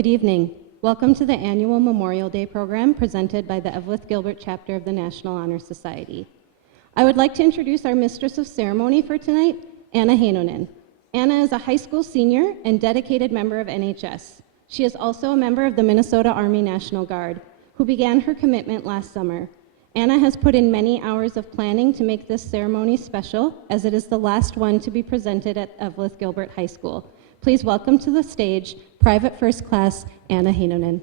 Good evening. Welcome to the annual Memorial Day program presented by the Evelyn Gilbert chapter of the National Honor Society. I would like to introduce our Mistress of Ceremony for tonight, Anna Heinonen. Anna is a high school senior and dedicated member of NHS. She is also a member of the Minnesota Army National Guard, who began her commitment last summer. Anna has put in many hours of planning to make this ceremony special, as it is the last one to be presented at Evelyn Gilbert High School. Please welcome to the stage Private First Class Anna Heinonen.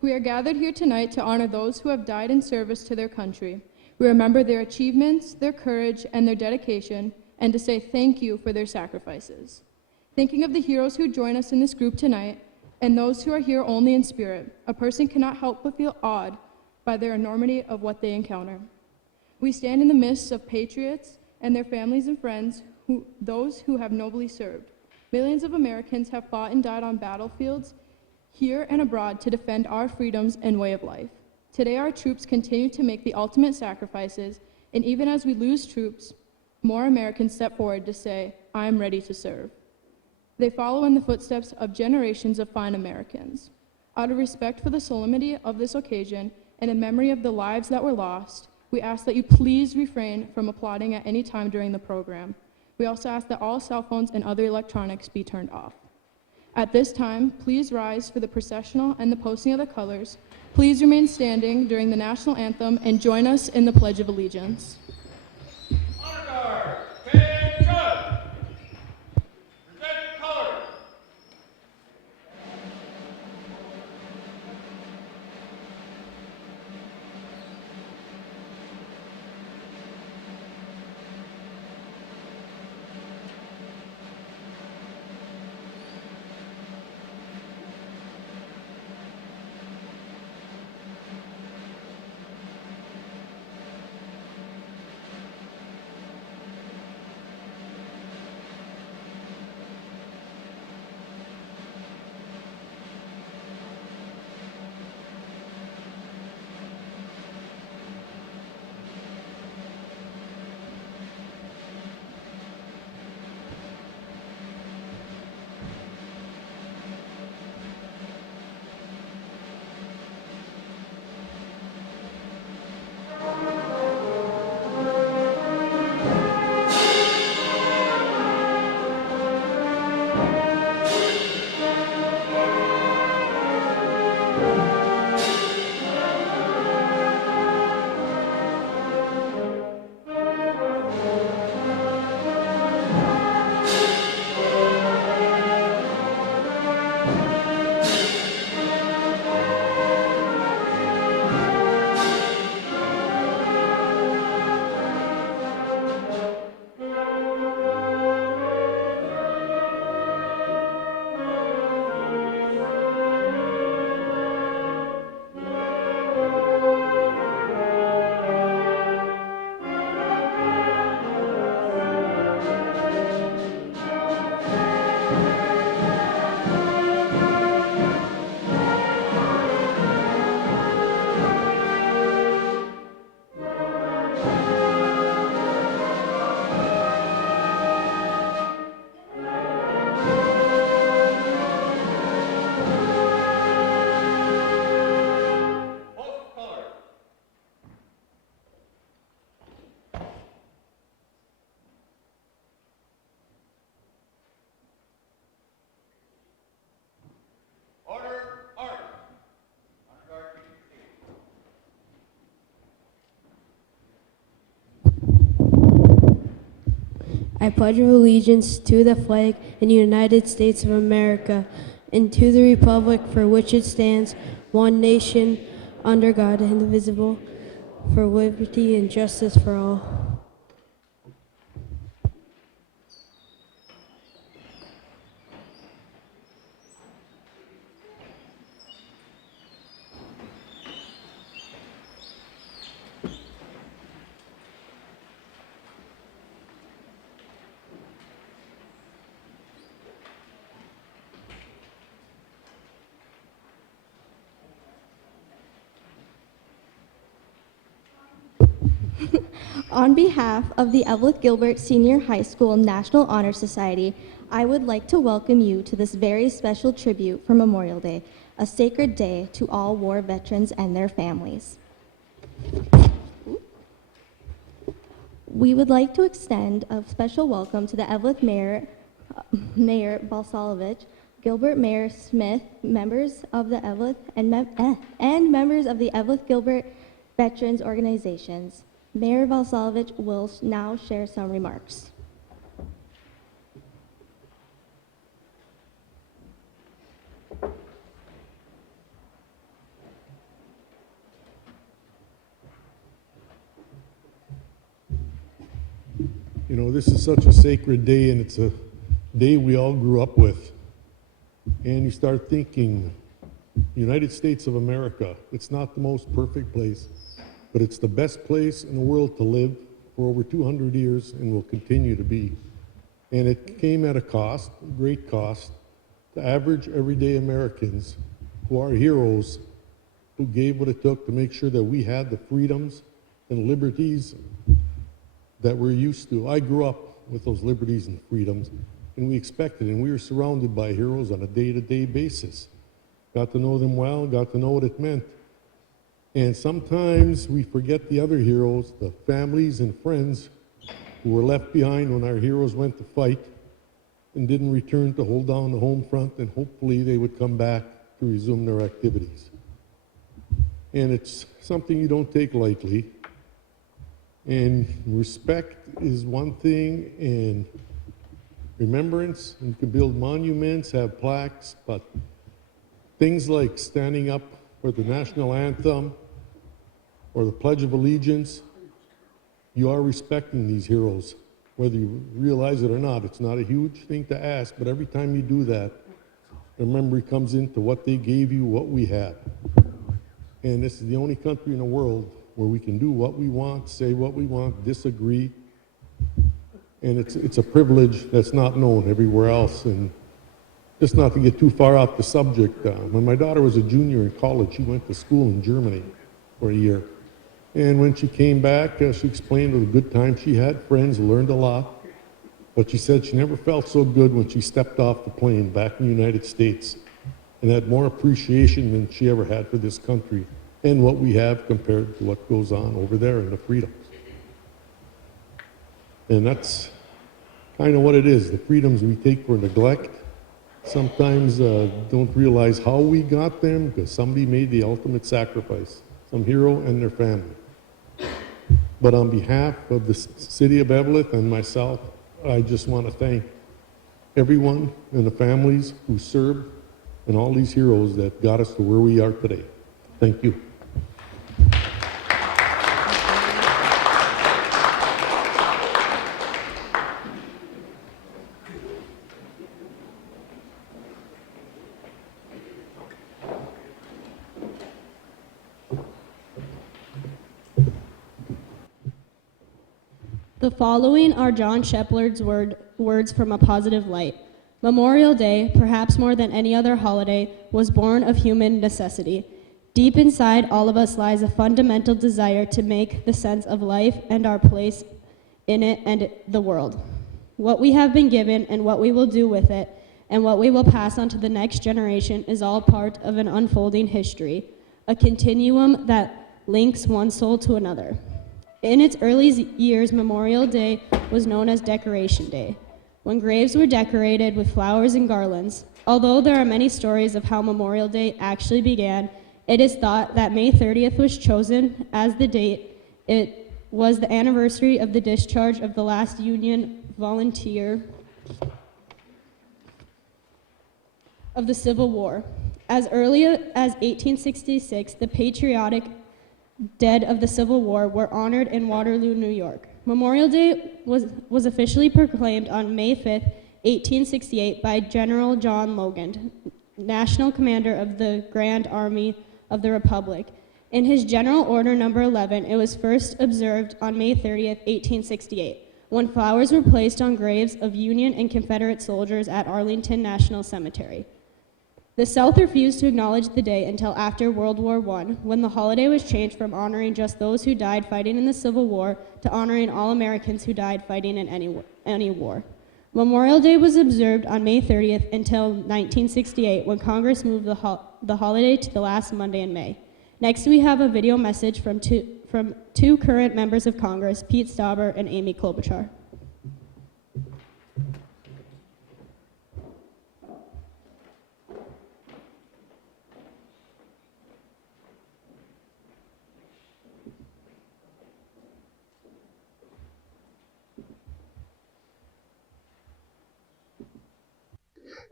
We are gathered here tonight to honor those who have died in service to their country. We remember their achievements, their courage, and their dedication, and to say thank you for their sacrifices. Thinking of the heroes who join us in this group tonight, and those who are here only in spirit, a person cannot help but feel awed by their enormity of what they encounter. We stand in the midst of patriots and their families and friends, those who have nobly served. Millions of Americans have fought and died on battlefields here and abroad to defend our freedoms and way of life. Today, our troops continue to make the ultimate sacrifices, and even as we lose troops, more Americans step forward to say, "I am ready to serve." They follow in the footsteps of generations of fine Americans. Out of respect for the solemnity of this occasion and in memory of the lives that were lost, we ask that you please refrain from applauding at any time during the program. We also ask that all cell phones and other electronics be turned off. At this time, please rise for the processional and the posting of the colors. Please remain standing during the national anthem and join us in the Pledge of Allegiance. Honor Guard, attention! Present colors. I pledge allegiance to the flag of the United States of America and to the republic for which it stands, one nation, under God, indivisible, for liberty and justice for all. On behalf of the Evelyn Gilbert Senior High School National Honor Society, I would like to welcome you to this very special tribute for Memorial Day, a sacred day to all war veterans and their families. We would like to extend a special welcome to the Evelyn Mayor Balsalovich, Gilbert Mayor Smith, members of the Evelyn and members of the Evelyn Gilbert Veterans Organizations. Mayor Balsalovich will now share some remarks. You know, this is such a sacred day, and it's a day we all grew up with. And you start thinking, United States of America, it's not the most perfect place, but it's the best place in the world to live for over 200 years and will continue to be. And it came at a cost, a great cost, to average everyday Americans who are heroes, who gave what it took to make sure that we had the freedoms and liberties that we're used to. I grew up with those liberties and freedoms, and we expected, and we were surrounded by heroes on a day-to-day basis. Got to know them well, got to know what it meant. And sometimes we forget the other heroes, the families and friends who were left behind when our heroes went to fight and didn't return to hold down the home front, and hopefully they would come back to resume their activities. And it's something you don't take lightly. And respect is one thing, and remembrance, and you can build monuments, have plaques, but things like standing up for the national anthem or the Pledge of Allegiance, you are respecting these heroes, whether you realize it or not. It's not a huge thing to ask, but every time you do that, the memory comes into what they gave you, what we have. And this is the only country in the world where we can do what we want, say what we want, disagree. And it's a privilege that's not known everywhere else. And just not to get too far off the subject, when my daughter was a junior in college, she went to school in Germany for a year. And when she came back, she explained what a good time she had, friends, learned a lot. But she said she never felt so good when she stepped off the plane back in the United States and had more appreciation than she ever had for this country and what we have compared to what goes on over there in the freedoms. And that's kind of what it is. The freedoms we take for neglect sometimes don't realize how we got them because somebody made the ultimate sacrifice, some hero and their family. But on behalf of the city of Evelyn and myself, I just want to thank everyone and the families who served and all these heroes that got us to where we are today. Thank you. The following are John Shepard's words from a positive light. Memorial Day, perhaps more than any other holiday, was born of human necessity. Deep inside all of us lies a fundamental desire to make the sense of life and our place in it and the world. What we have been given and what we will do with it and what we will pass on to the next generation is all part of an unfolding history, a continuum that links one soul to another. In its early years, Memorial Day was known as Decoration Day, when graves were decorated with flowers and garlands. Although there are many stories of how Memorial Day actually began, it is thought that May 30th was chosen as the date. It was the anniversary of the discharge of the last Union volunteer of the Civil War. As early as 1866, the patriotic dead of the Civil War were honored in Waterloo, New York. Memorial Day was officially proclaimed on May 5th, 1868 by General John Logan, National Commander of the Grand Army of the Republic. In his General Order Number 11, it was first observed on May 30th, 1868, when flowers were placed on graves of Union and Confederate soldiers at Arlington National Cemetery. The South refused to acknowledge the day until after World War I, when the holiday was changed from honoring just those who died fighting in the Civil War to honoring all Americans who died fighting in any war. Memorial Day was observed on May 30th until 1968, when Congress moved the holiday to the last Monday in May. Next, we have a video message from two current members of Congress, Pete Stauber and Amy Klobuchar.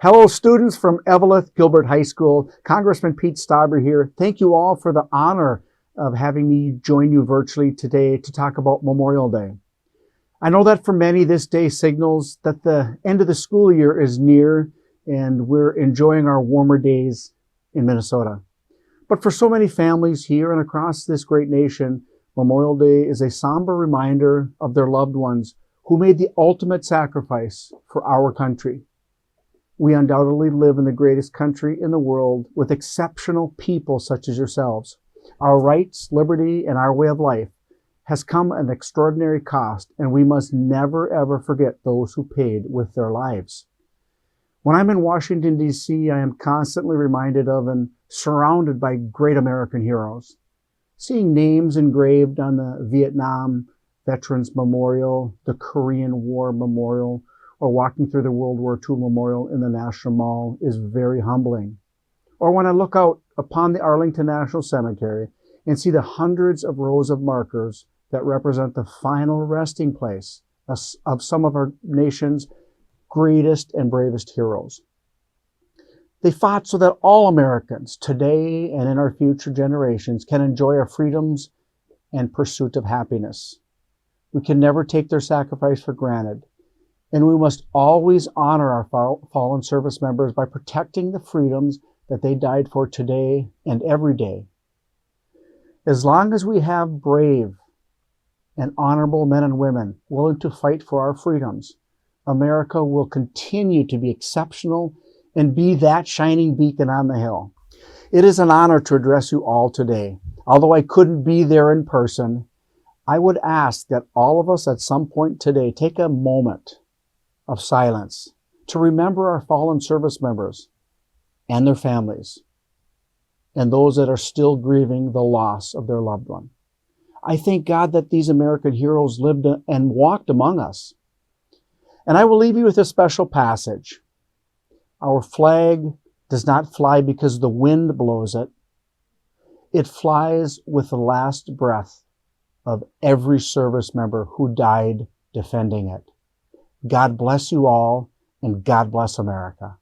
Hello, students from Eveleth Gilbert High School. Congressman Pete Stauber here. Thank you all for the honor of having me join you virtually today to talk about Memorial Day. I know that for many, this day signals that the end of the school year is near and we're enjoying our warmer days in Minnesota. But for so many families here and across this great nation, Memorial Day is a somber reminder of their loved ones who made the ultimate sacrifice for our country. We undoubtedly live in the greatest country in the world with exceptional people such as yourselves. Our rights, liberty, and our way of life has come at an extraordinary cost, and we must never ever forget those who paid with their lives. When I'm in Washington, D.C., I am constantly reminded of and surrounded by great American heroes. Seeing names engraved on the Vietnam Veterans Memorial, the Korean War Memorial, or walking through the World War II Memorial in the National Mall is very humbling. Or when I look out upon the Arlington National Cemetery and see the hundreds of rows of markers that represent the final resting place of some of our nation's greatest and bravest heroes. They fought so that all Americans today and in our future generations can enjoy our freedoms and pursuit of happiness. We can never take their sacrifice for granted. And we must always honor our fallen service members by protecting the freedoms that they died for today and every day. As long as we have brave and honorable men and women willing to fight for our freedoms, America will continue to be exceptional and be that shining beacon on the hill. It is an honor to address you all today. Although I couldn't be there in person, I would ask that all of us at some point today take a moment of silence to remember our fallen service members and their families and those that are still grieving the loss of their loved one. I thank God that these American heroes lived and walked among us. And I will leave you with a special passage. Our flag does not fly because the wind blows it. It flies with the last breath of every service member who died defending it. God bless you all, and God bless America.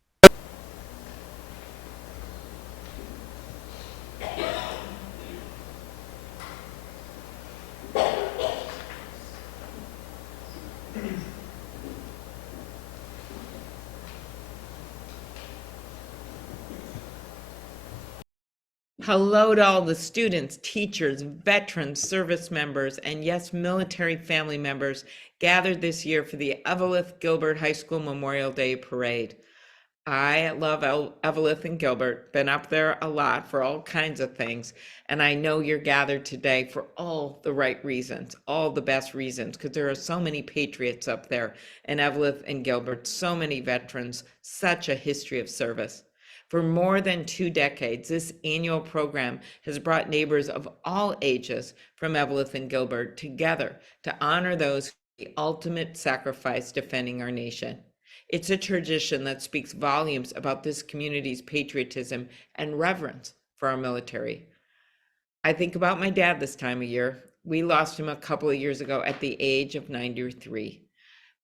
Hello to all the students, teachers, veterans, service members, and yes, military family members gathered this year for the Eveleth Gilbert High School Memorial Day Parade. I love Eveleth and Gilbert, been up there a lot for all kinds of things, and I know you're gathered today for all the right reasons, all the best reasons, because there are so many patriots up there, and Eveleth and Gilbert, so many veterans, such a history of service. For more than 2 decades, this annual program has brought neighbors of all ages from Eveleth and Gilbert together to honor those who made the ultimate sacrifice defending our nation. It's a tradition that speaks volumes about this community's patriotism and reverence for our military. I think about my dad this time of year. We lost him a couple of years ago at the age of 93.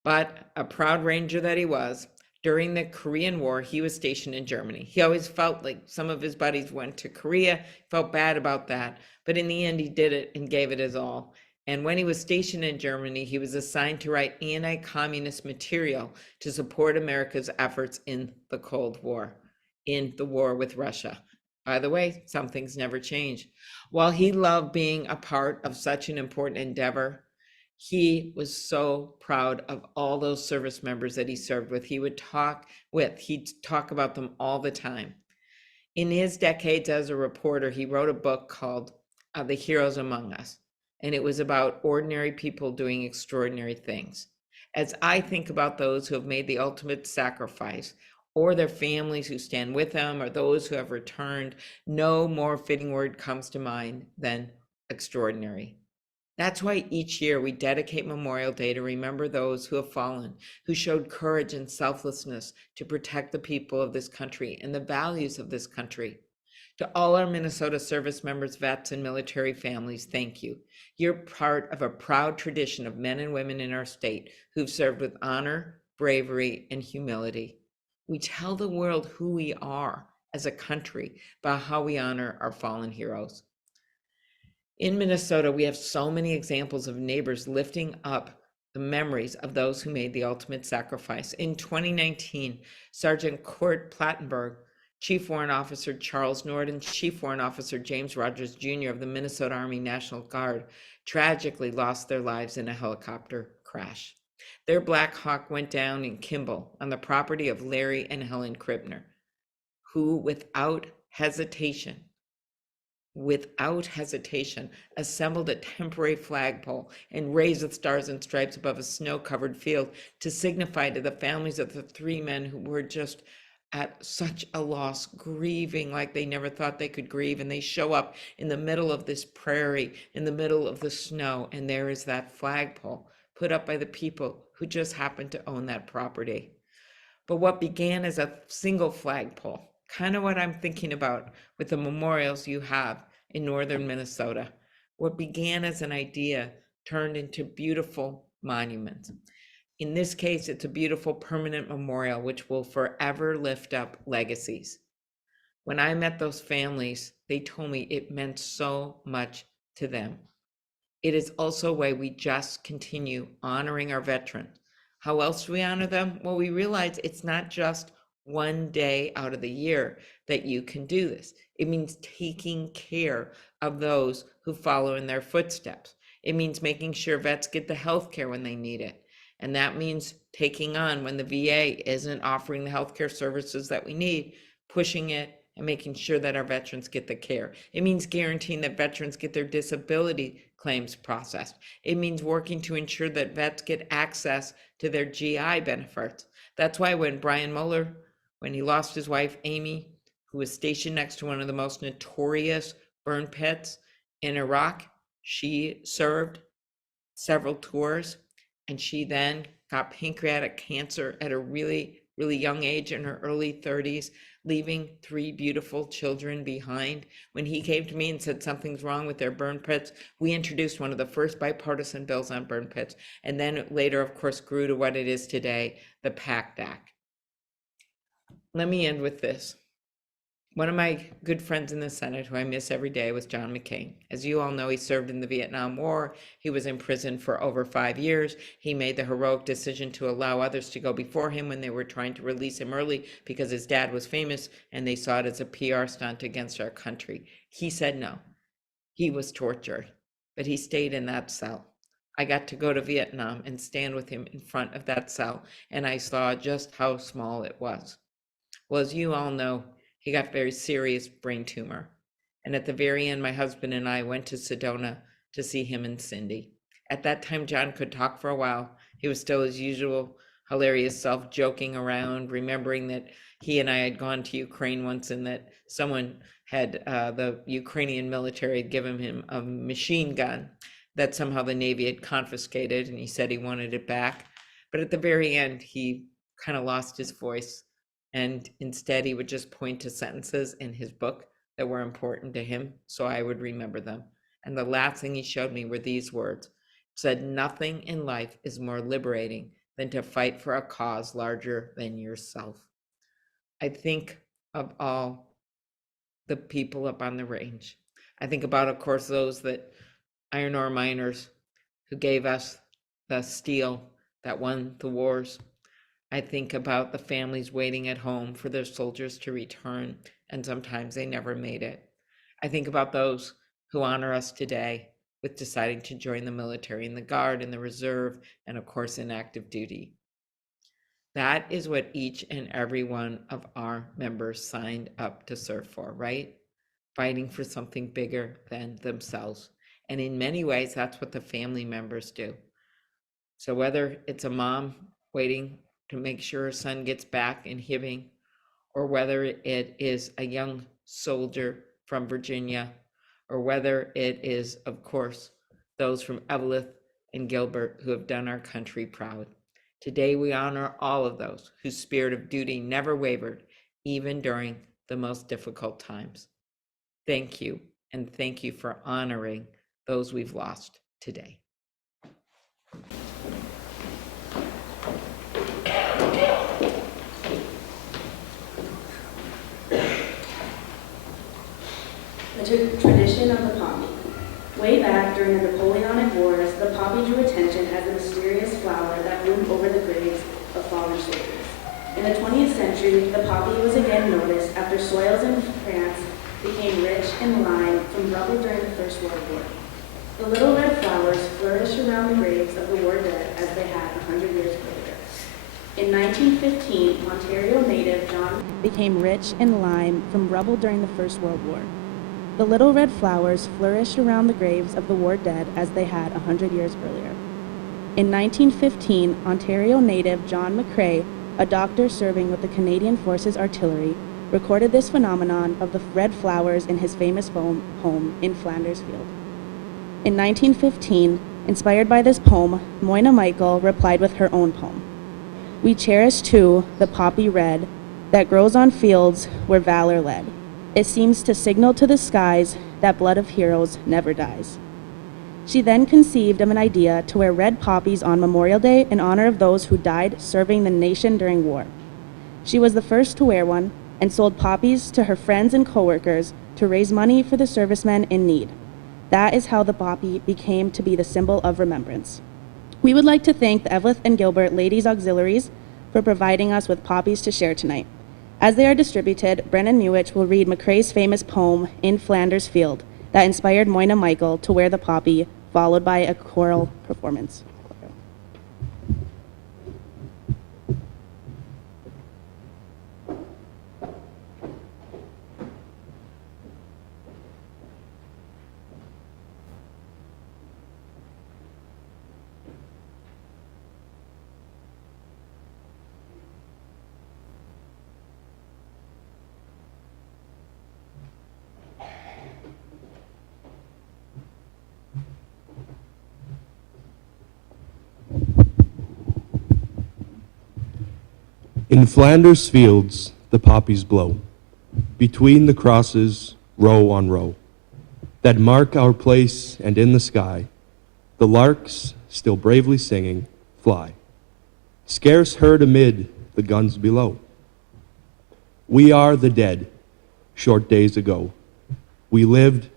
But a proud Ranger that he was, during the Korean War, he was stationed in Germany. He always felt like some of his buddies went to Korea, felt bad about that, but in the end, he did it and gave it his all. And when he was stationed in Germany, he was assigned to write anti-communist material to support America's efforts in the Cold War, in the war with Russia. By the way, some things never change. While he loved being a part of such an important endeavor, he was so proud of all those service members that he served with. He'd talk about them all the time. In his decades as a reporter, he wrote a book called The Heroes Among Us, and it was about ordinary people doing extraordinary things. As I think about those who have made the ultimate sacrifice, or their families who stand with them, or those who have returned, no more fitting word comes to mind than extraordinary. That's why each year we dedicate Memorial Day to remember those who have fallen, who showed courage and selflessness to protect the people of this country and the values of this country. To all our Minnesota service members, vets, and military families, thank you. You're part of a proud tradition of men and women in our state who've served with honor, bravery, and humility. We tell the world who we are as a country by how we honor our fallen heroes. In Minnesota, we have so many examples of neighbors lifting up the memories of those who made the ultimate sacrifice. In 2019, Sergeant Kurt Plattenberg, Chief Warrant Officer Charles Nord, and Chief Warrant Officer James Rogers Jr. of the Minnesota Army National Guard tragically lost their lives in a helicopter crash. Their Black Hawk went down in Kimball on the property of Larry and Helen Kribner, who without hesitation, assembled a temporary flagpole and raised the stars and stripes above a snow-covered field to signify to the families of the three men who were just at such a loss, grieving like they never thought they could grieve. And they show up in the middle of this prairie, in the middle of the snow, and there is that flagpole put up by the people who just happened to own that property. But what began as a single flagpole, kind of what I'm thinking about with the memorials you have in northern Minnesota. What began as an idea turned into beautiful monuments. In this case, it's a beautiful permanent memorial which will forever lift up legacies. When I met those families, they told me it meant so much to them. It is also a way we just continue honoring our veterans. How else do we honor them? Well, we realize it's not just one day out of the year that you can do this. It means taking care of those who follow in their footsteps. It means making sure vets get the health care when they need it. And that means taking on when the VA isn't offering the healthcare services that we need, pushing it and making sure that our veterans get the care. It means guaranteeing that veterans get their disability claims processed. It means working to ensure that vets get access to their GI benefits. That's why when Brian Mueller, when he lost his wife, Amy, who was stationed next to one of the most notorious burn pits in Iraq, she served several tours, and she then got pancreatic cancer at a really, really young age, in her early 30s, leaving 3 beautiful children behind. When he came to me and said something's wrong with their burn pits, we introduced one of the first bipartisan bills on burn pits, and then later, of course, grew to what it is today, the PACT Act. Let me end with this. One of my good friends in the Senate, who I miss every day, was John McCain. As you all know, he served in the Vietnam War. He was in prison for over 5 years. He made the heroic decision to allow others to go before him when they were trying to release him early because his dad was famous and they saw it as a PR stunt against our country. He said no. He was tortured, but he stayed in that cell. I got to go to Vietnam and stand with him in front of that cell, and I saw just how small it was. Well, as you all know, he got very serious brain tumor. And at the very end, my husband and I went to Sedona to see him and Cindy. At that time, John could talk for a while. He was still his usual hilarious self, joking around, remembering that he and I had gone to Ukraine once and that someone had, the Ukrainian military had given him a machine gun that somehow the Navy had confiscated, and he said he wanted it back. But at the very end, he kind of lost his voice. And instead, he would just point to sentences in his book that were important to him, so I would remember them. And the last thing he showed me were these words. He said, "Nothing in life is more liberating than to fight for a cause larger than yourself." I think of all the people up on the range. I think about, of course, those that iron ore miners who gave us the steel that won the wars. I think about the families waiting at home for their soldiers to return, and sometimes they never made it. I think about those who honor us today with deciding to join the military, in the Guard, in the Reserve, and of course in active duty. That is what each and every one of our members signed up to serve for, right? Fighting for something bigger than themselves. And in many ways, that's what the family members do. So whether it's a mom waiting to make sure her son gets back in Hibbing, or whether it is a young soldier from Virginia, or whether it is, of course, those from Eveleth and Gilbert who have done our country proud. Today we honor all of those whose spirit of duty never wavered, even during the most difficult times. Thank you, and thank you for honoring those we've lost today. The tradition of the poppy. Way back during the Napoleonic Wars, the poppy drew attention as a mysterious flower that bloomed over the graves of fallen soldiers. In the 20th century, the poppy was again noticed after soils in France became rich in lime from rubble during the First World War. The little red flowers flourished around the graves of the war dead as they had 100 years earlier. In 1915, Ontario native John became rich in lime from rubble during the First World War. The little red flowers flourished around the graves of the war dead as they had 100 years earlier. In 1915, Ontario native John McCrae, a doctor serving with the Canadian Forces Artillery, recorded this phenomenon of the red flowers in his famous home in Flanders Field. In 1915, inspired by this poem, Moina Michael replied with her own poem. We cherish too the poppy red that grows on fields where valor led. It seems to signal to the skies that blood of heroes never dies. She then conceived of an idea to wear red poppies on Memorial Day in honor of those who died serving the nation during war. She was the first to wear one and sold poppies to her friends and coworkers to raise money for the servicemen in need. That is how the poppy became to be the symbol of remembrance. We would like to thank the Eveleth and Gilbert Ladies Auxiliaries for providing us with poppies to share tonight. As they are distributed, Brennan Mewich will read McCrae's famous poem, In Flanders Field, that inspired Moina Michael to wear the poppy, followed by a choral performance. In Flanders fields the poppies blow, between the crosses, row on row, that mark our place, and in the sky, the larks, still bravely singing, fly, scarce heard amid the guns below. We are the dead, short days ago. We lived,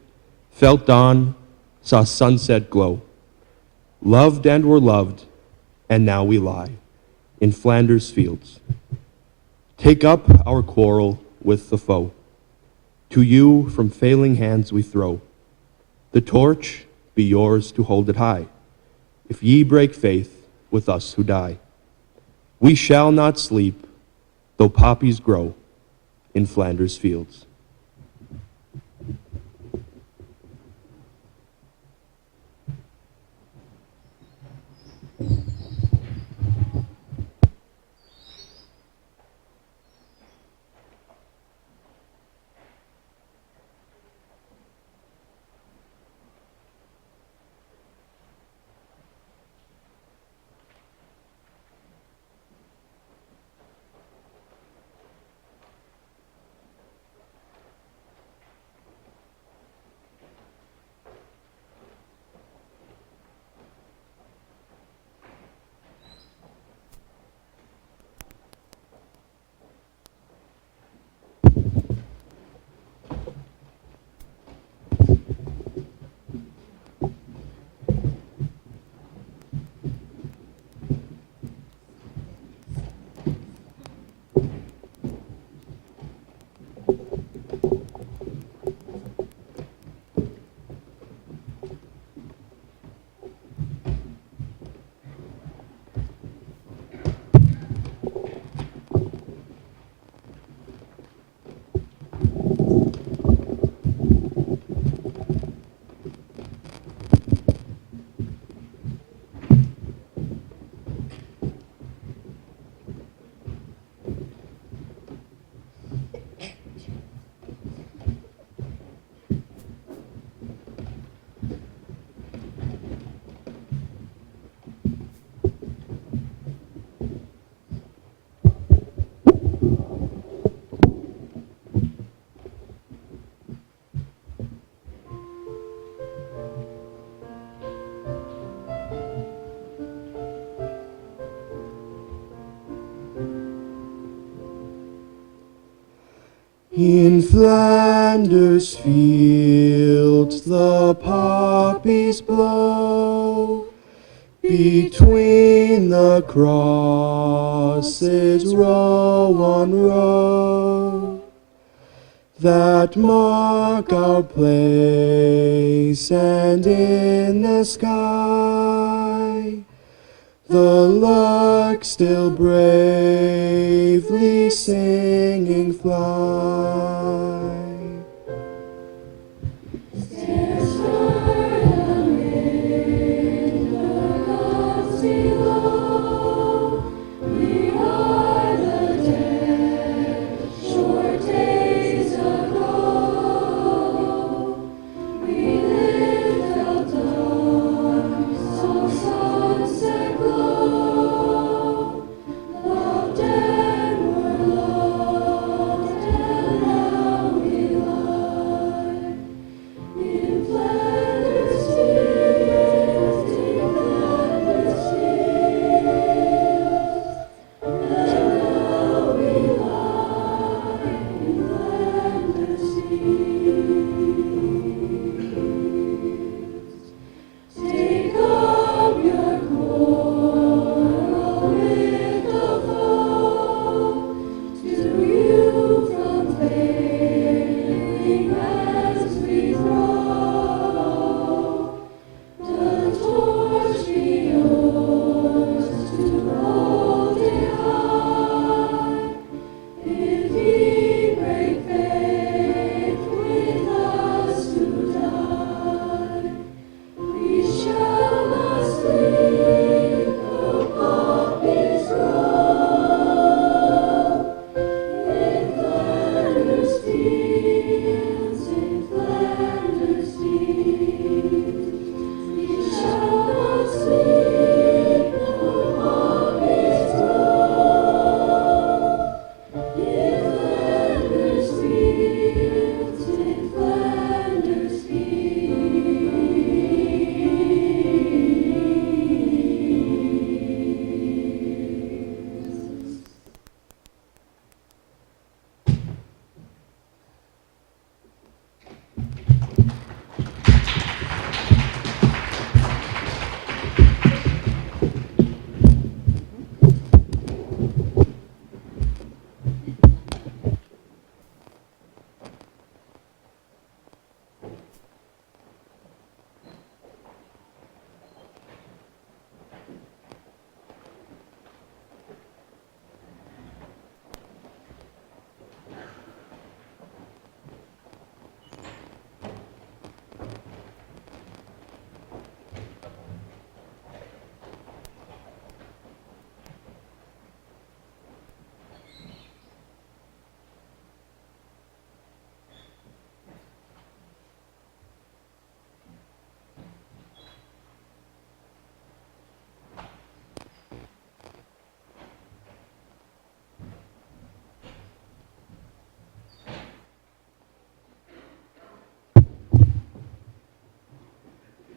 felt dawn, saw sunset glow, loved and were loved, and now we lie in Flanders fields. Take up our quarrel with the foe. To you from failing hands we throw. The torch be yours to hold it high. If ye break faith with us who die, we shall not sleep, though poppies grow in Flanders fields. In Flanders fields the poppies blow, between the crosses row on row, that mark our place, and in the sky the lark still bravely singing fly.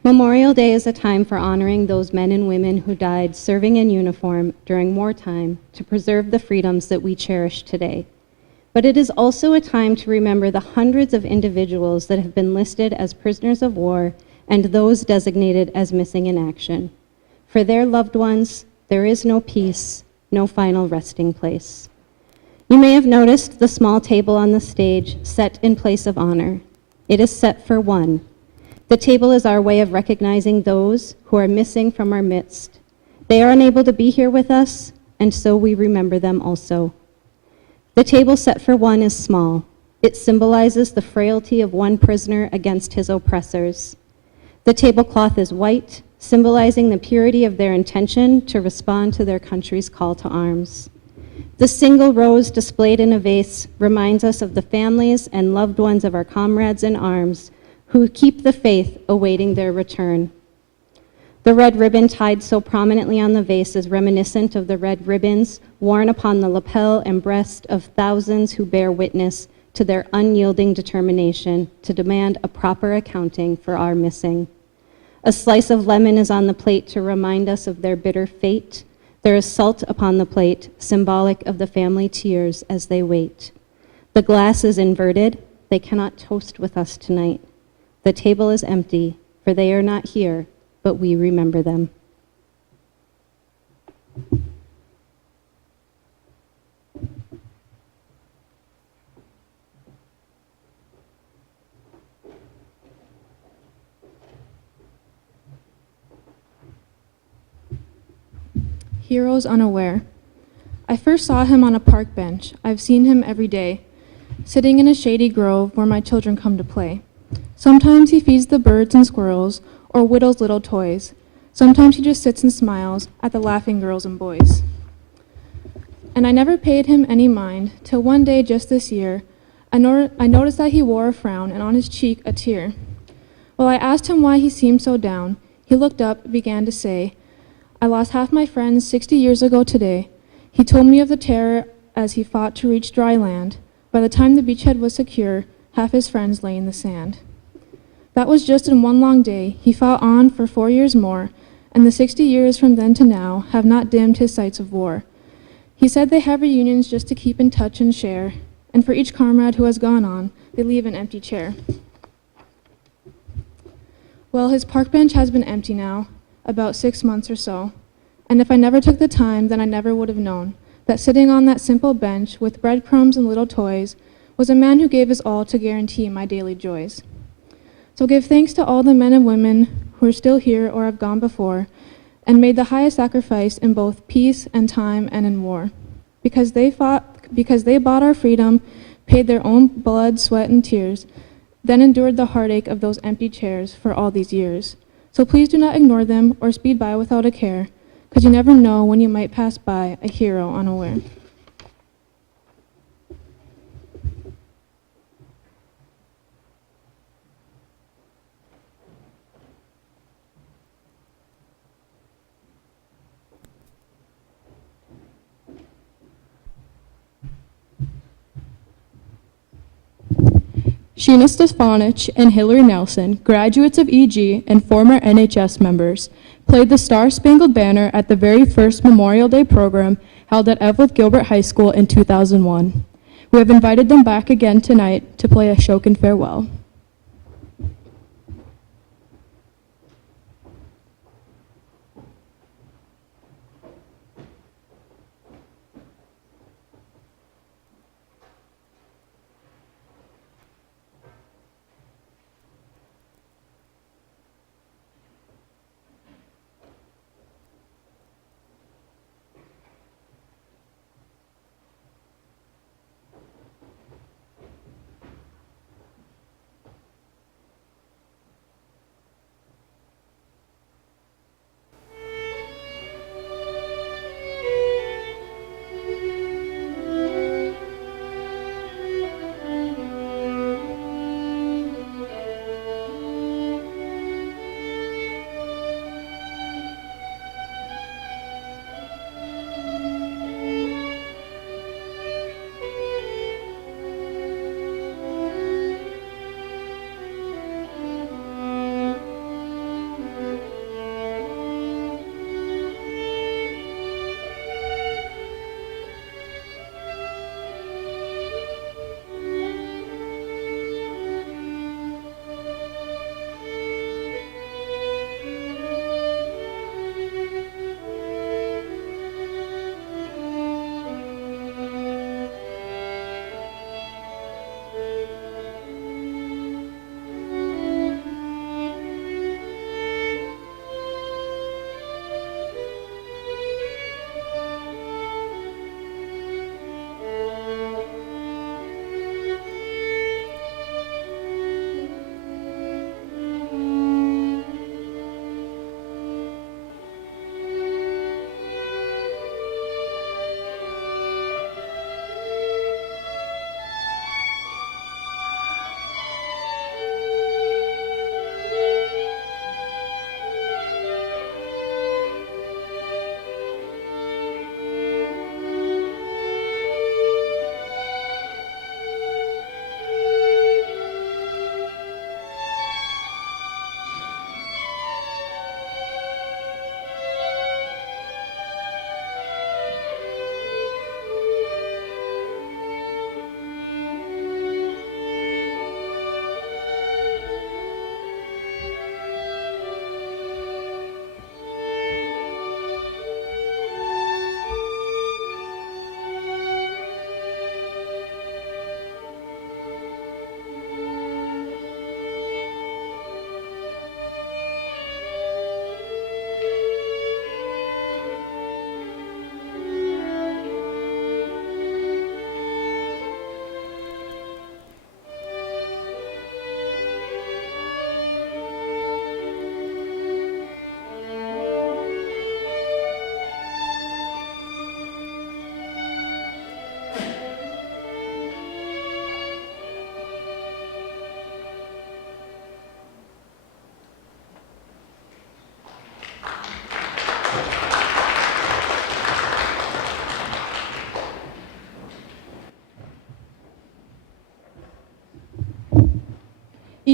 Memorial Day is a time for honoring those men and women who died serving in uniform during wartime to preserve the freedoms that we cherish today. But it is also a time to remember the hundreds of individuals that have been listed as prisoners of war and those designated as missing in action. For their loved ones, there is no peace, no final resting place. You may have noticed the small table on the stage set in place of honor. It is set for one. The table is our way of recognizing those who are missing from our midst. They are unable to be here with us, and so we remember them also. The table set for one is small. It symbolizes the frailty of one prisoner against his oppressors. The tablecloth is white, symbolizing the purity of their intention to respond to their country's call to arms. The single rose displayed in a vase reminds us of the families and loved ones of our comrades in arms who keep the faith awaiting their return. The red ribbon tied so prominently on the vase is reminiscent of the red ribbons worn upon the lapel and breast of thousands who bear witness to their unyielding determination to demand a proper accounting for our missing. A slice of lemon is on the plate to remind us of their bitter fate. There is salt upon the plate, symbolic of the family tears as they wait. The glass is inverted. They cannot toast with us tonight. The table is empty, for they are not here, but we remember them. Heroes Unaware. I first saw him on a park bench. I've seen him every day, sitting in a shady grove where my children come to play. Sometimes he feeds the birds and squirrels or whittles little toys. Sometimes he just sits and smiles at the laughing girls and boys. And I never paid him any mind till one day just this year, I noticed that he wore a frown and on his cheek a tear. Well, I asked him why he seemed so down. He looked up and began to say, I lost half my friends 60 years ago today. He told me of the terror as he fought to reach dry land. By the time the beachhead was secure, half his friends lay in the sand. That was just in one long day. He fought on for 4 years more, and the 60 years from then to now have not dimmed his sights of war. He said they have reunions just to keep in touch and share, and for each comrade who has gone on, they leave an empty chair. Well, his park bench has been empty now, about 6 months or so, and if I never took the time, then I never would have known that sitting on that simple bench with breadcrumbs and little toys was a man who gave his all to guarantee my daily joys. So give thanks to all the men and women who are still here or have gone before and made the highest sacrifice in both peace and time and in war. Because they bought our freedom, paid their own blood, sweat, and tears, then endured the heartache of those empty chairs for all these years. So please do not ignore them or speed by without a care, because you never know when you might pass by a hero unaware. Sheena Stefanich and Hillary Nelson, graduates of EG and former NHS members, played the Star-Spangled Banner at the very first Memorial Day program held at Evelyn Gilbert High School in 2001. We have invited them back again tonight to play Ashokan Farewell.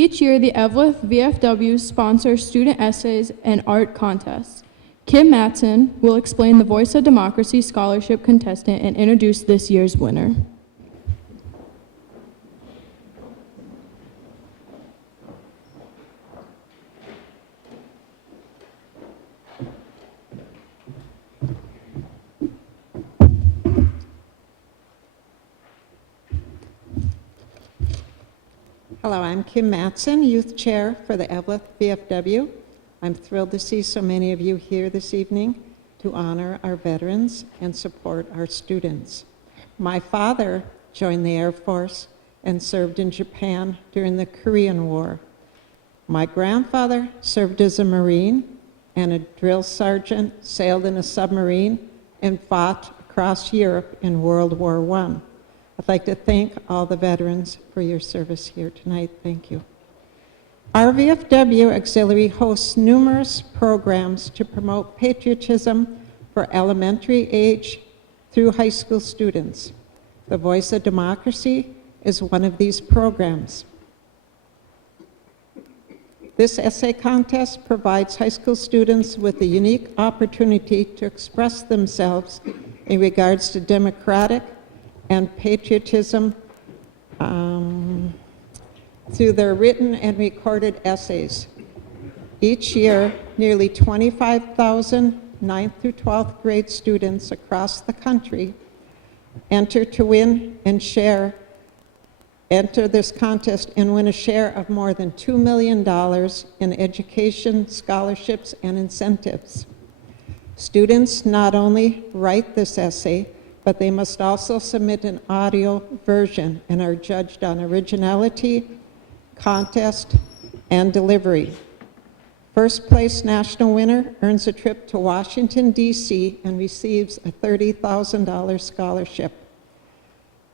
Each year, the Evelyn VFW sponsors student essays and art contests. Kim Matson will explain the Voice of Democracy Scholarship contestant and introduce this year's winner. Hello, I'm Kim Matson, Youth Chair for the Evelyn VFW. I'm thrilled to see so many of you here this evening to honor our veterans and support our students. My father joined the Air Force and served in Japan during the Korean War. My grandfather served as a Marine and a drill sergeant, sailed in a submarine, and fought across Europe in World War I. I'd like to thank all the veterans for your service here tonight. Thank you. Our VFW Auxiliary hosts numerous programs to promote patriotism for elementary age through high school students. The Voice of Democracy is one of these programs. This essay contest provides high school students with a unique opportunity to express themselves in regards to democratic and patriotism through their written and recorded essays. Each year, nearly 25,000 9th through 12th grade students across the country enter this contest and win a share of more than $2 million in education, scholarships, and incentives. Students not only write this essay, but they must also submit an audio version and are judged on originality, contest, and delivery. First place national winner earns a trip to Washington, D.C. and receives a $30,000 scholarship.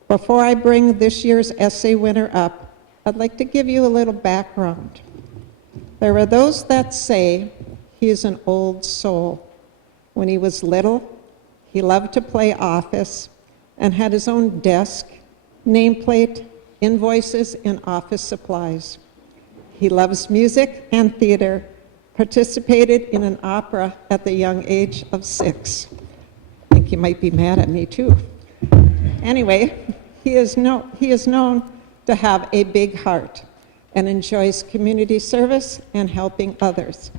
Before I bring this year's essay winner up, I'd like to give you a little background. There are those that say he is an old soul. When he was little, he loved to play office and had his own desk, nameplate, invoices, and office supplies. He loves music and theater, participated in an opera at the young age of 6. I think you might be mad at me too. Anyway, he is known to have a big heart and enjoys community service and helping others.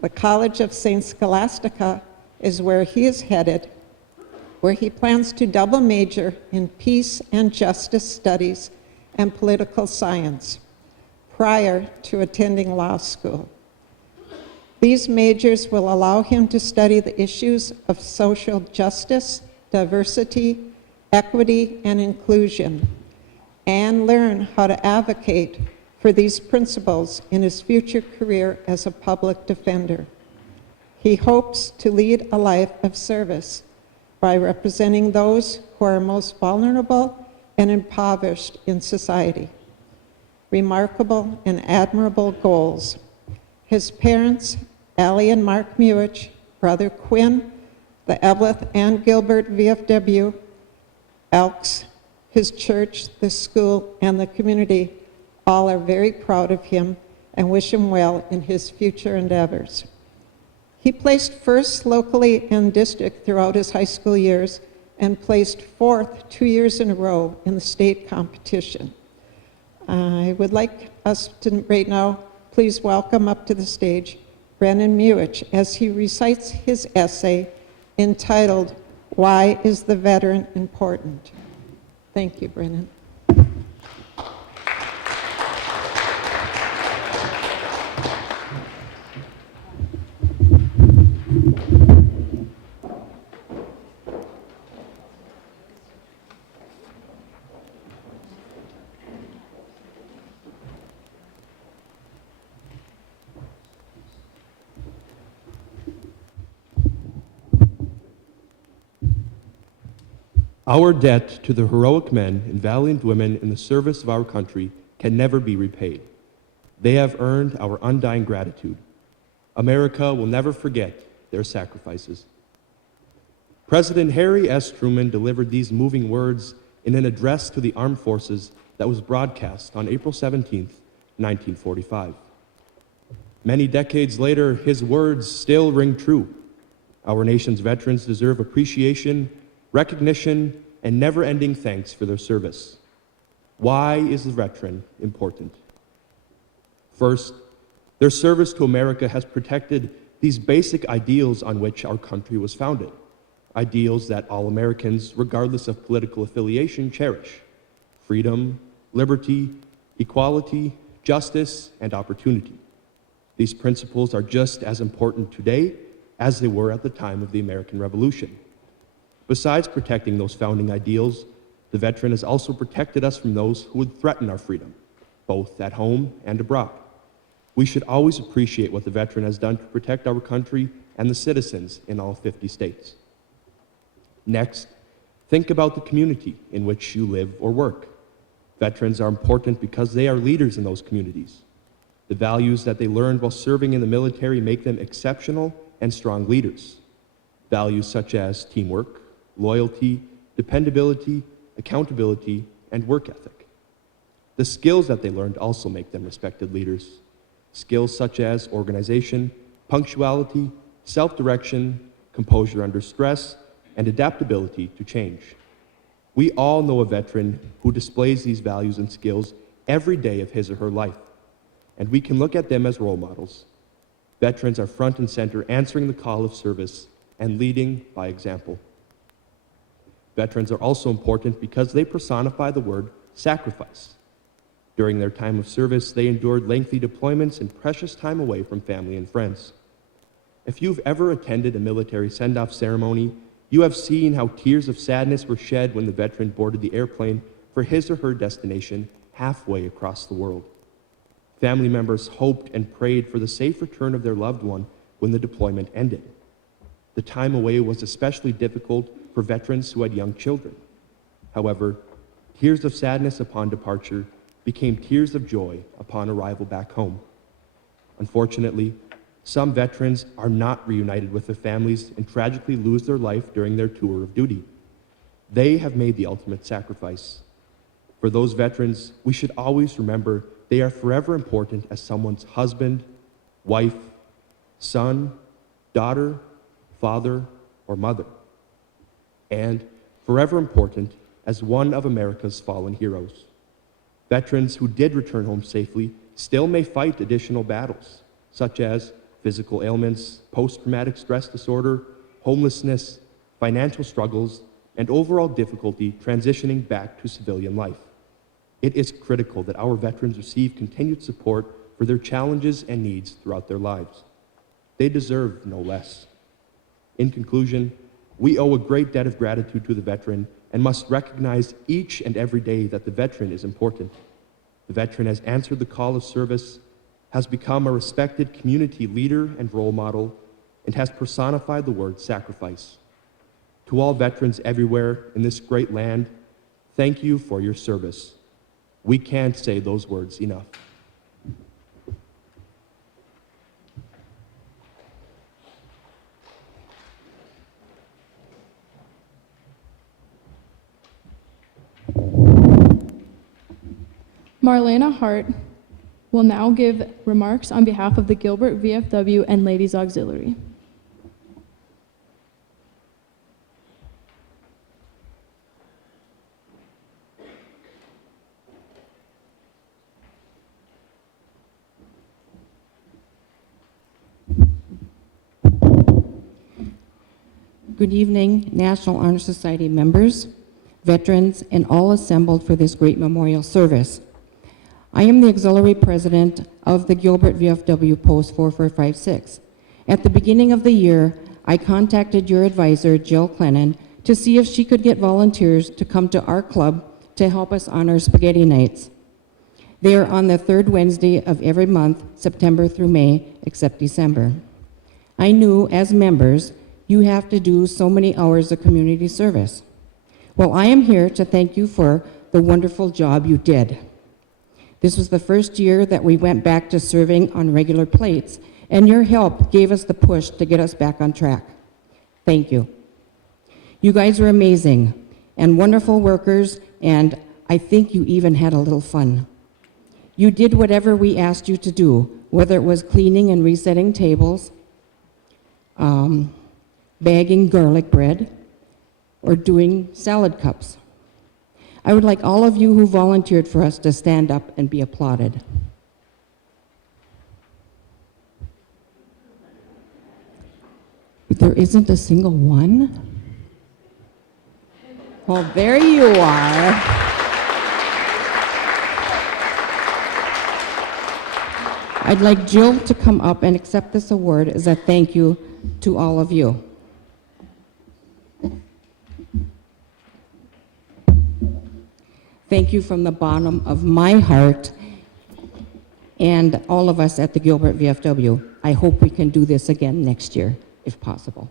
The College of St. Scholastica is where he is headed, where he plans to double major in peace and justice studies and political science prior to attending law school. These majors will allow him to study the issues of social justice, diversity, equity, and inclusion, and learn how to advocate for these principles in his future career as a public defender. He hopes to lead a life of service by representing those who are most vulnerable and impoverished in society. Remarkable and admirable goals. His parents, Allie and Mark Muich, brother Quinn, the Evelyn and Gilbert VFW, Elks, his church, the school, and the community all are very proud of him and wish him well in his future endeavors. He placed first locally and district throughout his high school years and placed 4th 2 years in a row in the state competition. I would like us to right now please welcome up to the stage Brennan Muich as he recites his essay entitled, "Why is the Veteran Important?" Thank you, Brennan. Our debt to the heroic men and valiant women in the service of our country can never be repaid. They have earned our undying gratitude. America will never forget their sacrifices. President Harry S. Truman delivered these moving words in an address to the armed forces that was broadcast on April 17, 1945. Many decades later, his words still ring true. Our nation's veterans deserve appreciation, recognition, and never-ending thanks for their service. Why is the veteran important? First, their service to America has protected these basic ideals on which our country was founded, ideals that all Americans, regardless of political affiliation, cherish: freedom, liberty, equality, justice, and opportunity. These principles are just as important today as they were at the time of the American Revolution. Besides protecting those founding ideals, the veteran has also protected us from those who would threaten our freedom, both at home and abroad. We should always appreciate what the veteran has done to protect our country and the citizens in all 50 states. Next, think about the community in which you live or work. Veterans are important because they are leaders in those communities. The values that they learned while serving in the military make them exceptional and strong leaders. Values such as teamwork, loyalty, dependability, accountability, and work ethic. The skills that they learned also make them respected leaders. Skills such as organization, punctuality, self-direction, composure under stress, and adaptability to change. We all know a veteran who displays these values and skills every day of his or her life, and we can look at them as role models. Veterans are front and center, answering the call of service and leading by example. Veterans are also important because they personify the word sacrifice. During their time of service, they endured lengthy deployments and precious time away from family and friends. If you've ever attended a military send-off ceremony, you have seen how tears of sadness were shed when the veteran boarded the airplane for his or her destination halfway across the world. Family members hoped and prayed for the safe return of their loved one when the deployment ended. The time away was especially difficult for veterans who had young children. However, tears of sadness upon departure became tears of joy upon arrival back home. Unfortunately, some veterans are not reunited with their families and tragically lose their life during their tour of duty. They have made the ultimate sacrifice. For those veterans, we should always remember they are forever important as someone's husband, wife, son, daughter, father, or mother, and forever important as one of America's fallen heroes. Veterans who did return home safely still may fight additional battles, such as physical ailments, post-traumatic stress disorder, homelessness, financial struggles, and overall difficulty transitioning back to civilian life. It is critical that our veterans receive continued support for their challenges and needs throughout their lives. They deserve no less. In conclusion, we owe a great debt of gratitude to the veteran and must recognize each and every day that the veteran is important. The veteran has answered the call of service, has become a respected community leader and role model, and has personified the word sacrifice. To all veterans everywhere in this great land, thank you for your service. We can't say those words enough. Marlena Hart will now give remarks on behalf of the Gilbert VFW and Ladies Auxiliary. Good evening, National Honor Society members, veterans, and all assembled for this great memorial service. I am the auxiliary president of the Gilbert VFW Post 4456. At the beginning of the year, I contacted your advisor, Jill Clennon, to see if she could get volunteers to come to our club to help us honor spaghetti nights. They are on the third Wednesday of every month, September through May, except December. I knew, as members, you have to do so many hours of community service. Well, I am here to thank you for the wonderful job you did. This was the first year that we went back to serving on regular plates, and your help gave us the push to get us back on track. Thank you. You guys were amazing and wonderful workers, and I think you even had a little fun. You did whatever we asked you to do, whether it was cleaning and resetting tables, bagging garlic bread, or doing salad cups. I would like all of you who volunteered for us to stand up and be applauded. But there isn't a single one? Well, there you are. I'd like Jill to come up and accept this award as a thank you to all of you. Thank you from the bottom of my heart and all of us at the Gilbert VFW. I hope we can do this again next year, if possible.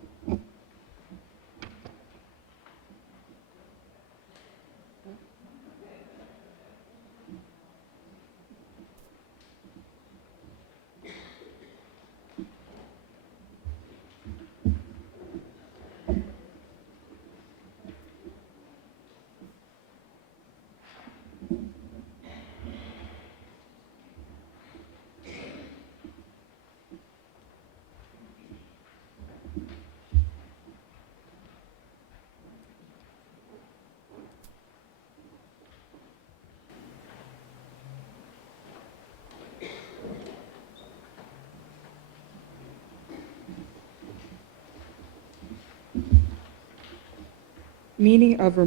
Meaning of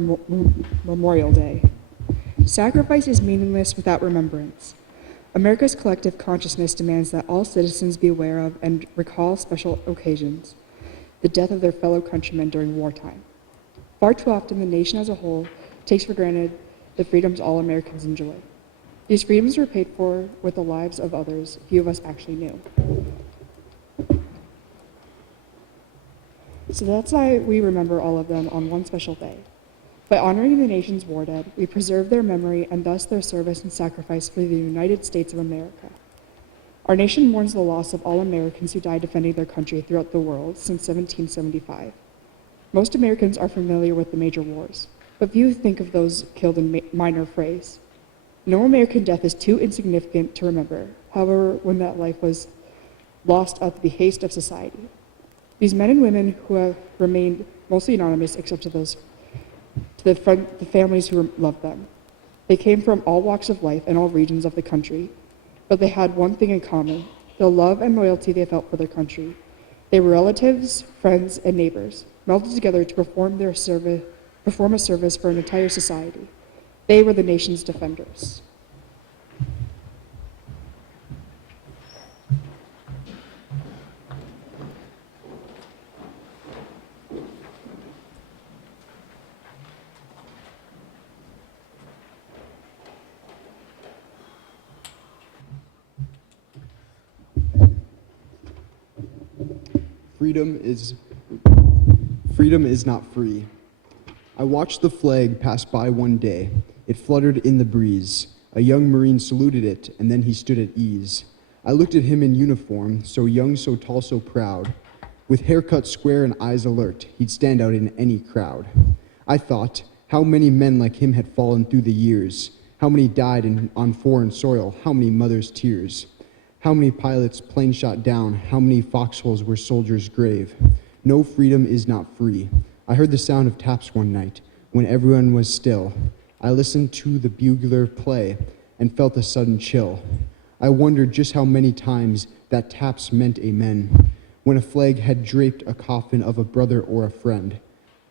Memorial Day. Sacrifice is meaningless without remembrance. America's collective consciousness demands that all citizens be aware of and recall special occasions, the death of their fellow countrymen during wartime. Far too often, the nation as a whole takes for granted the freedoms all Americans enjoy. These freedoms were paid for with the lives of others few of us actually knew. So that's why we remember all of them on one special day. By honoring the nation's war dead, we preserve their memory and thus their service and sacrifice for the United States of America. Our nation mourns the loss of all Americans who died defending their country throughout the world since 1775. Most Americans are familiar with the major wars, but few think of those killed in minor frays. No American death is too insignificant to remember, however, when that life was lost at the behest of society. These men and women who have remained mostly anonymous except to the families who loved them. They came from all walks of life and all regions of the country, but they had one thing in common, the love and loyalty they felt for their country. They were relatives, friends, and neighbors, melded together to perform a service for an entire society. They were the nation's defenders. Freedom is not free. I watched the flag pass by one day. It fluttered in the breeze. A young Marine saluted it, and then he stood at ease. I looked at him in uniform, so young, so tall, so proud. With hair cut square and eyes alert, he'd stand out in any crowd. I thought, how many men like him had fallen through the years? How many died on foreign soil? How many mothers' tears? How many pilots planes shot down? How many foxholes were soldiers' grave? No freedom is not free. I heard the sound of taps one night when everyone was still. I listened to the bugler play and felt a sudden chill. I wondered just how many times that taps meant amen when a flag had draped a coffin of a brother or a friend.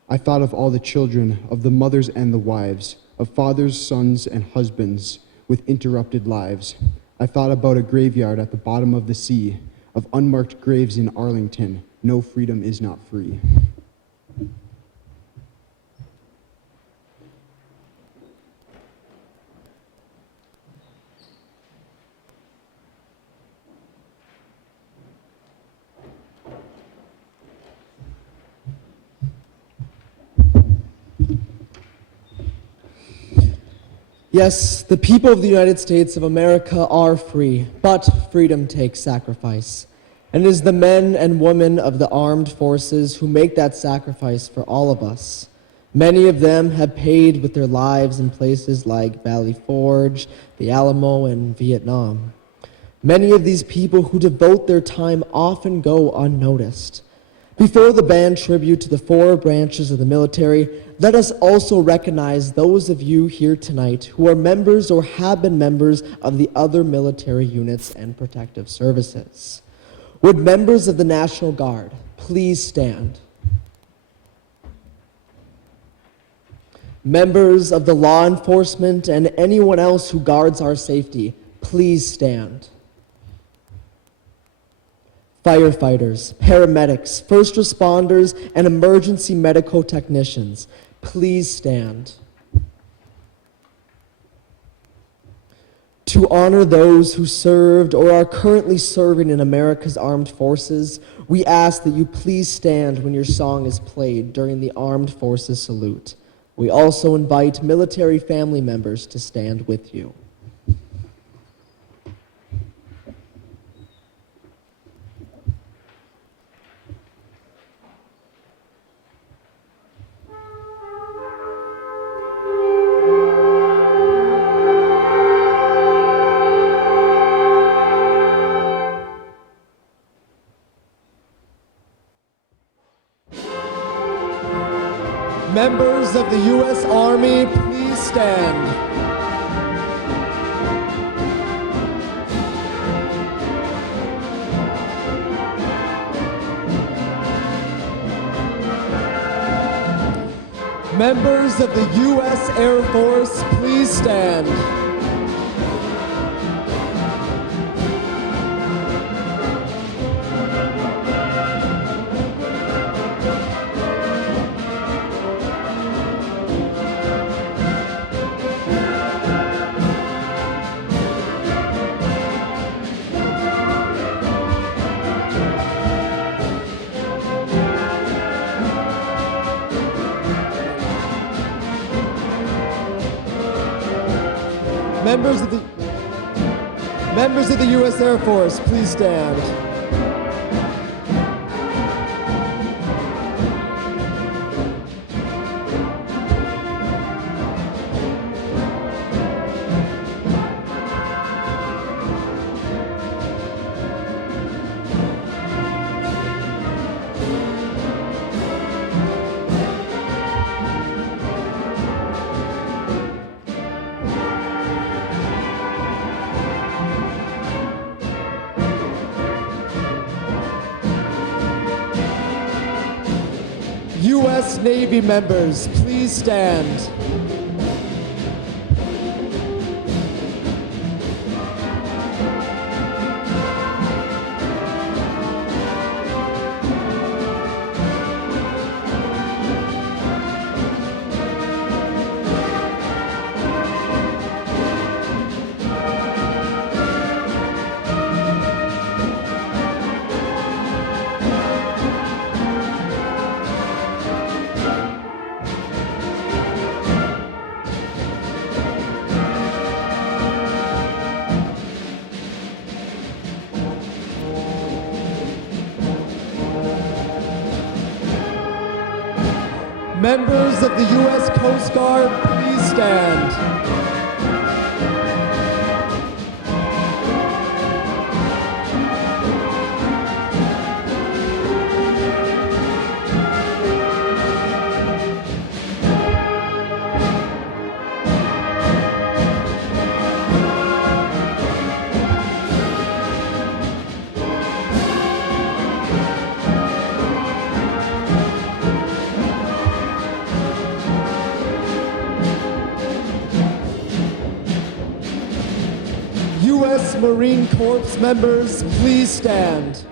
I thought of all the children, of the mothers and the wives, of fathers, sons, and husbands with interrupted lives. I thought about a graveyard at the bottom of the sea, of unmarked graves in Arlington. No freedom is not free. Yes, the people of the United States of America are free, but freedom takes sacrifice. And it is the men and women of the armed forces who make that sacrifice for all of us. Many of them have paid with their lives in places like Valley Forge, the Alamo, and Vietnam. Many of these people who devote their time often go unnoticed. Before the band tribute to the 4 branches of the military, let us also recognize those of you here tonight who are members or have been members of the other military units and protective services. Would members of the National Guard please stand? Members of the law enforcement and anyone else who guards our safety, please stand. Firefighters, paramedics, first responders, and emergency medical technicians, please stand. To honor those who served or are currently serving in America's armed forces, we ask that you please stand when your song is played during the Armed Forces Salute. We also invite military family members to stand with you. Members of the U.S. Army, please stand. Members of the U.S. Air Force, please stand. Members of the U.S. Air Force, please stand. U.S. Navy members, please stand. Members of the U.S. Coast Guard, please stand. U.S. Marine Corps members, please stand.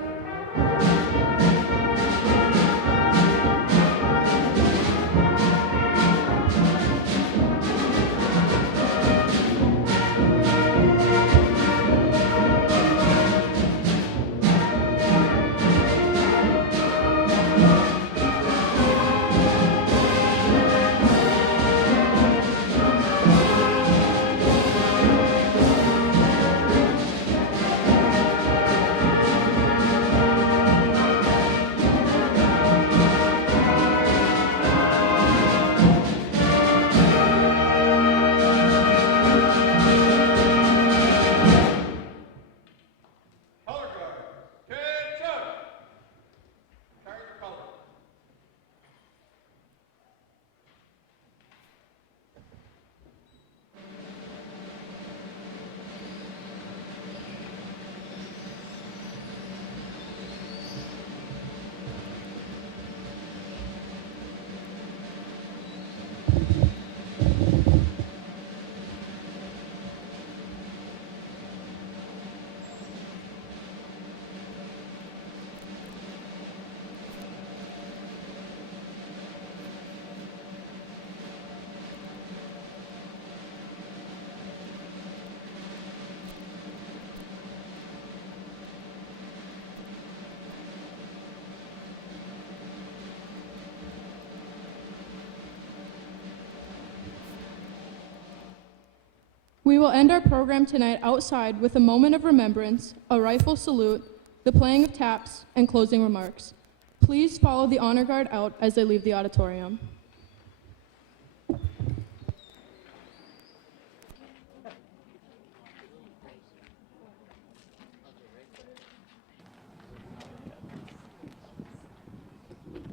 We will end our program tonight outside with a moment of remembrance, a rifle salute, the playing of taps, and closing remarks. Please follow the honor guard out as they leave the auditorium.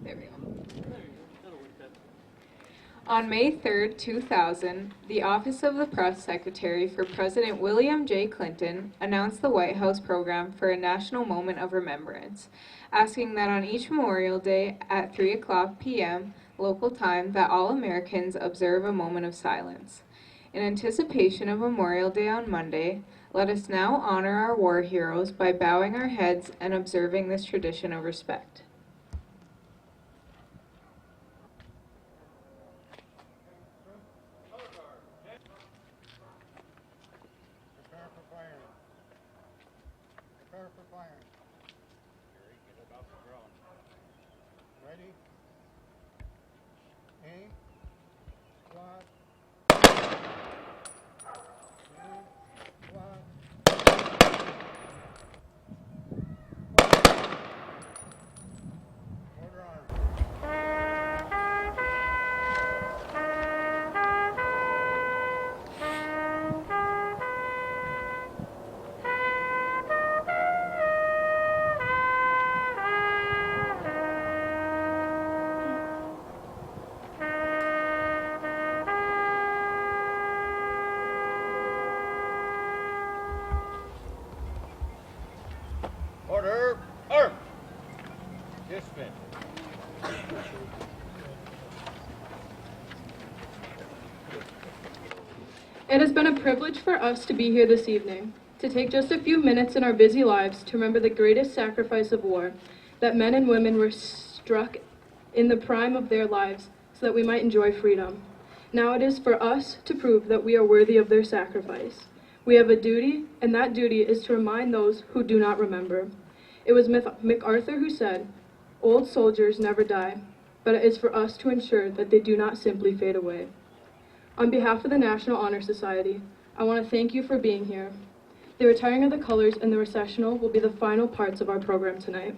There we go. On May 3rd, 2000, the Office of the Press Secretary for President William J. Clinton announced the White House program for a national moment of remembrance, asking that on each Memorial Day at 3:00 p.m. local time that all Americans observe a moment of silence. In anticipation of Memorial Day on Monday, let us now honor our war heroes by bowing our heads and observing this tradition of respect. Prepare for firing. Prepare for firing. Gary, get it off the ground. Ready? Aim. Squad. Aim. Squad. Order arms. Order. Arm. Dismiss. It has been a privilege for us to be here this evening, to take just a few minutes in our busy lives to remember the greatest sacrifice of war, that men and women were struck in the prime of their lives so that we might enjoy freedom. Now it is for us to prove that we are worthy of their sacrifice. We have a duty, and that duty is to remind those who do not remember. It was MacArthur who said, "Old soldiers never die, but it is for us to ensure that they do not simply fade away." On behalf of the National Honor Society, I want to thank you for being here. The retiring of the colors and the recessional will be the final parts of our program tonight.